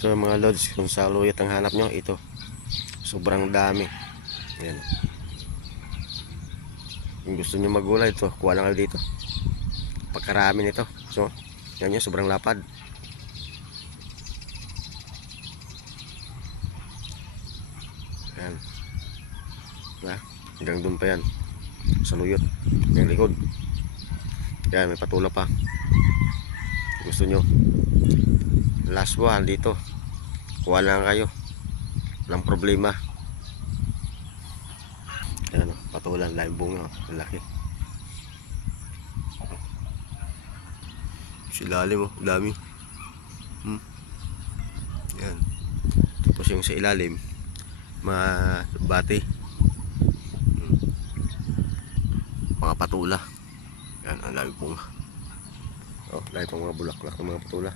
So mga lods, kung saluyot ang hanap nyo, ito sobrang dami. Ayan. Kung gusto nyo magulay, ito kuha lang kayo dito, pagkarami nito. So yan yun, sobrang lapad. Ayan. Diba? Hanggang dun pa yan, saluyot yung likod. Yan, may patula pa. Gusto nyo last one dito, kuha lang kayo, walang problema. Yan, patulan, laing bunga, laki. Silalim, dami. Yan. Tapos yung sa ilalim, mga bati, mga patula. Yan, ang laing bunga. Oh, laing pang mga bulaklak ng mga patula.